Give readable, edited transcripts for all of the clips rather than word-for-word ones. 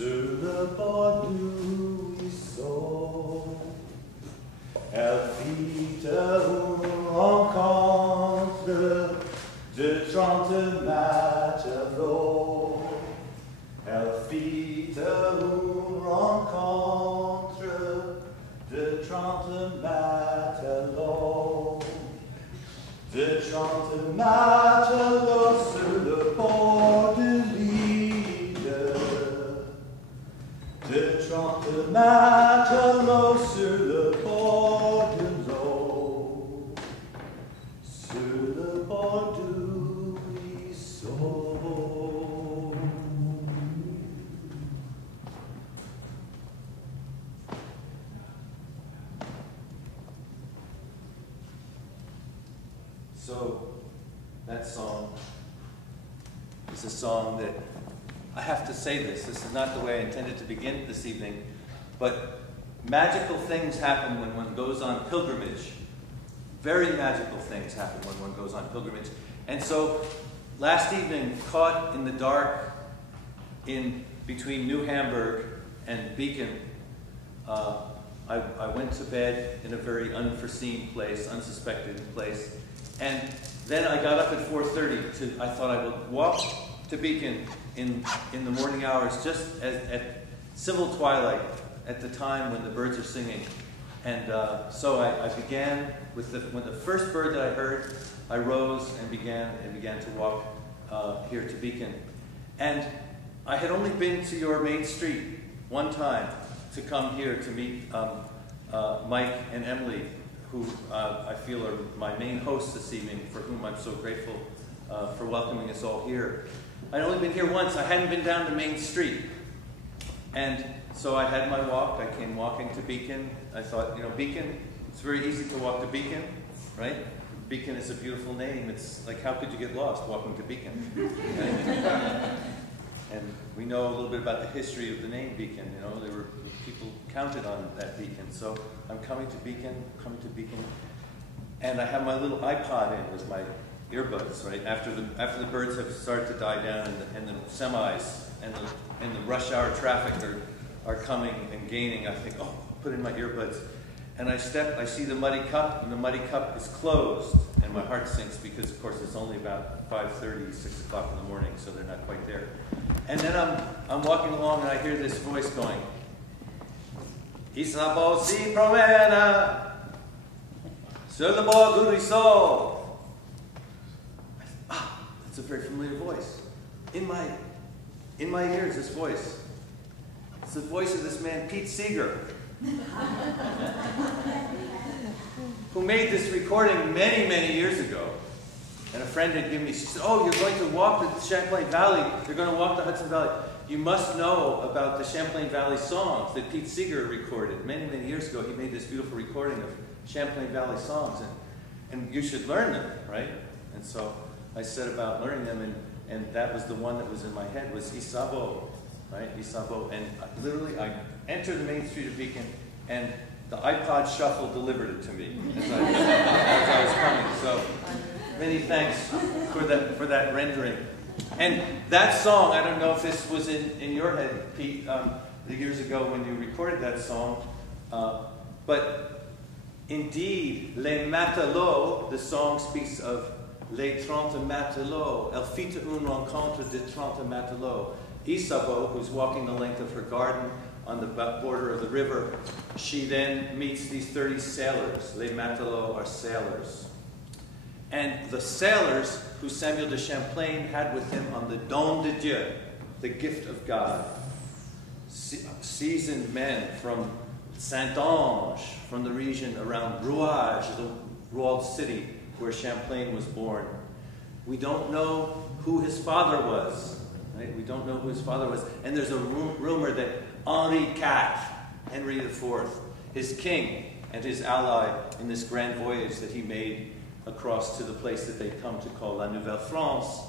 Sur le bord du ruisseau, elle fit une rencontre de 30 matelots. Elle fit une rencontre de 30 matelots. De 30 matelots sur le bord de l'île. De 30 matelots sur le bord de l'eau. Sur le bord du ruisseau. So, that song is a song that, I have to say this is not the way I intended to begin this evening, but magical things happen when one goes on pilgrimage. Very magical things happen when one goes on pilgrimage. And so, last evening, caught in the dark in between New Hamburg and Beacon, I went to bed in a very unforeseen place, unsuspected place. And then I got up at 4:30. I thought I would walk to Beacon in the morning hours, just at civil twilight, at the time when the birds are singing. And so I began with when the first bird that I heard, I rose and began to walk here to Beacon. And I had only been to your main street one time to come here to meet Mike and Emily, who I feel are my main hosts this evening, for whom I'm so grateful for welcoming us all here. I'd only been here once. I hadn't been down to Main Street. And so I had my walk. I came walking to Beacon. I thought, you know, Beacon, it's very easy to walk to Beacon, right? Beacon is a beautiful name. It's like, how could you get lost walking to Beacon? Right? And we know a little bit about the history of the name Beacon. You know, there were people counted on that beacon. So I'm coming to Beacon, and I have my little iPod in with my earbuds. Right after the birds have started to die down, and the semis and the rush hour traffic are coming and gaining. I think, oh, I'll put in my earbuds, and I see the Muddy Cup, and the Muddy Cup is closed, and my heart sinks because, of course, it's only about 5:30, 6 o'clock in the morning, so they're not quite there. And then I'm walking along, and I hear this voice going, Isabeau si promène sur le bord du ruisseau. Ah, that's a very familiar voice. In my ears, this voice. It's the voice of this man, Pete Seeger, who made this recording many, many years ago. And a friend had given me, she said, oh, you're going to walk the Champlain Valley. You're going to walk the Hudson Valley. You must know about the Champlain Valley songs that Pete Seeger recorded. Many, many years ago, he made this beautiful recording of Champlain Valley songs. And you should learn them, right? And so I set about learning them, and that was the one that was in my head, was Isabeau, right? Isabeau. And literally, I entered the main street of Beacon, and the iPod Shuffle delivered it to me as I was coming. So many thanks for that rendering. And that song, I don't know if this was in your head, Pete, the years ago when you recorded that song, but indeed, Les Matelots, the song speaks of Les 30 Matelots. Elle fit une rencontre de 30 Matelots. Isabeau, who's walking the length of her garden on the border of the river, she then meets these 30 sailors. Les Matelots are sailors. And the sailors who Samuel de Champlain had with him on the Don de Dieu, the gift of God. Seasoned men from Saint-Ange, from the region around Brouage, the walled city where Champlain was born. We don't know who his father was. Right? We don't know who his father was. And there's a rumor that Henri IV, Henry IV, his king and his ally in this grand voyage that he made across to the place that they come to call La Nouvelle France,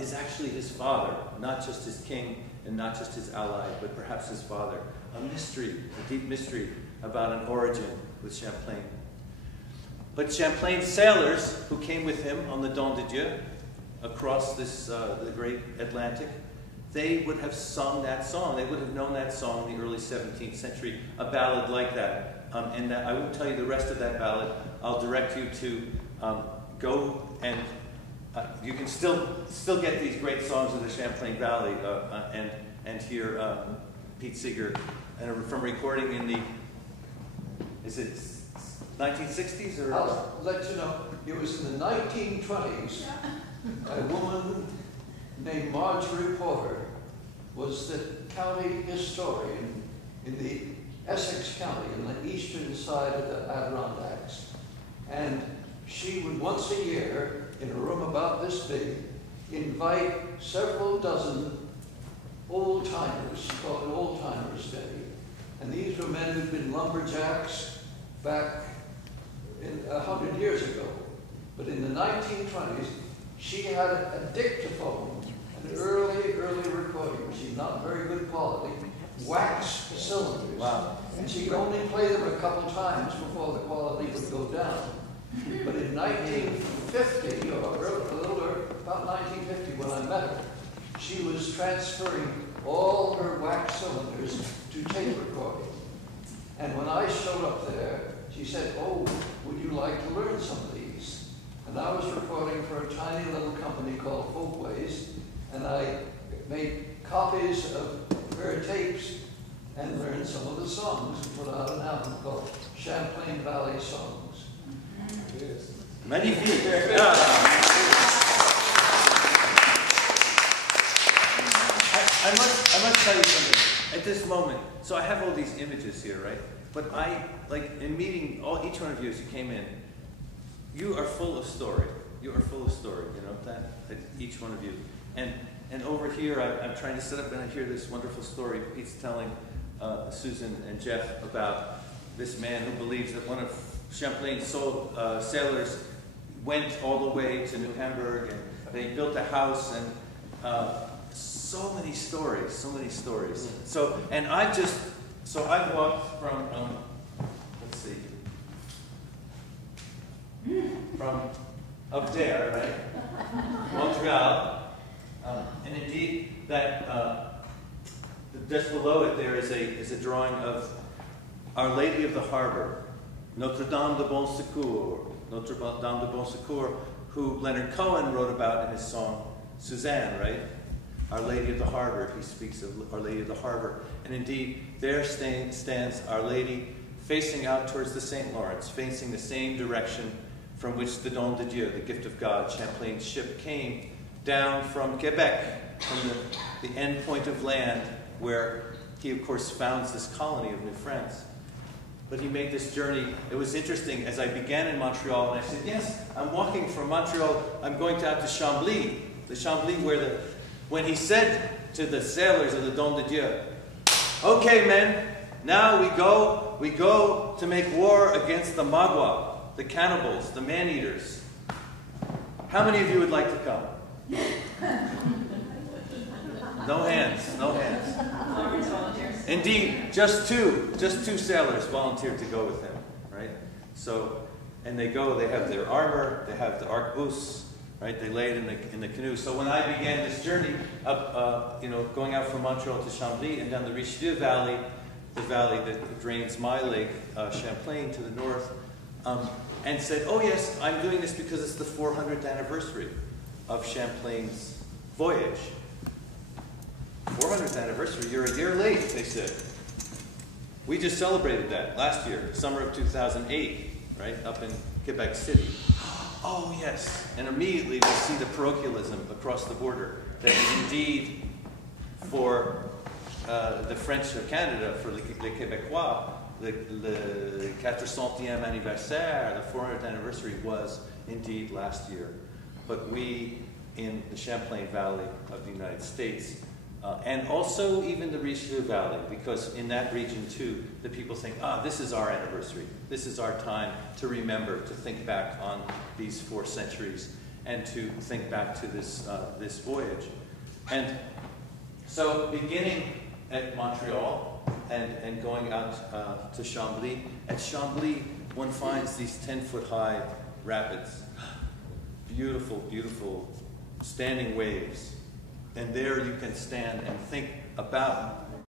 is actually his father, not just his king and not just his ally, but perhaps his father. A mystery, a deep mystery about an origin with Champlain. But Champlain's sailors who came with him on the Don de Dieu across this, the great Atlantic, they would have sung that song. They would have known that song in the early 17th century, a ballad like that. And I won't tell you the rest of that ballad. I'll direct you to go and you can still get these great songs of the Champlain Valley and hear Pete Seeger from recording in the, is it 1960s or? I'll let you know, it was in the 1920s. A woman named Marjorie Porter was the county historian in the Essex County, on the eastern side of the Adirondacks. And she would once a year, in a room about this big, invite several dozen old-timers. She called it Old Timers Day. And these were men who'd been lumberjacks back 100 years ago. But in the 1920s, she had a dictaphone, an early recording machine, not very good quality, wax cylinders. Wow. And she could only play them a couple times before the quality would go down. But in 1950, or a little about 1950 when I met her, she was transferring all her wax cylinders to tape recording. And when I showed up there, she said, "Oh, would you like to learn some of these?" And I was recording for a tiny little company called Folkways, and I made copies of her tapes and learned some of the songs and put out an album called Champlain Valley Songs. Yes. Magnifique. I must tell you something. At this moment, so I have all these images here, right? But in meeting each one of you as you came in, you are full of story. You are full of story, you know that? Each one of you. And over here, I'm trying to set up, and I hear this wonderful story Pete's telling Susan and Jeff about this man who believes that one of Champlain's sailors went all the way to New Hamburg, and they built a house, and so many stories, so many stories. So I've walked from, let's see, from up there, right, Montreal, and indeed that just below it there is a drawing of Our Lady of the Harbor, Notre Dame de Bon Secours, Notre Dame de Bon Secours, who Leonard Cohen wrote about in his song Suzanne, right? Our Lady of the Harbor, he speaks of Our Lady of the Harbor. And indeed, there stands Our Lady facing out towards the St. Lawrence, facing the same direction from which the Don de Dieu, the gift of God, Champlain's ship, came down from Quebec, from the end point of land where he, of course, founds this colony of New France. But he made this journey. It was interesting. As I began in Montreal, and I said, yes, I'm walking from Montreal. I'm going out to Chambly, the Chambly where when he said to the sailors of the Don de Dieu, "Okay, men, now we go to make war against the Magua, the cannibals, the man-eaters. How many of you would like to come?" No hands, no hands. Indeed, just two sailors volunteered to go with him, right? So, and they go, they have their armor, they have the arquebus, right? They lay it in the canoe. So when I began this journey up, going out from Montreal to Chambly and down the Richelieu Valley, the valley that drains my lake, Champlain, to the north, and said, "Oh yes, I'm doing this because it's the 400th anniversary of Champlain's voyage." 400th anniversary, you're a year late, they said. We just celebrated that last year, summer of 2008, right, up in Quebec City. Oh yes, and immediately we see the parochialism across the border, that indeed for the French of Canada, for les Québécois, le 400e anniversaire, the 400th anniversary was indeed last year. But we in the Champlain Valley of the United States, and also even the Richelieu Valley, because in that region too, the people think, this is our anniversary. This is our time to remember, to think back on these 4 centuries, and to think back to this voyage. And so beginning at Montreal and going out to Chambly, at Chambly one finds these 10-foot-high rapids. Beautiful, beautiful standing waves. And there you can stand and think about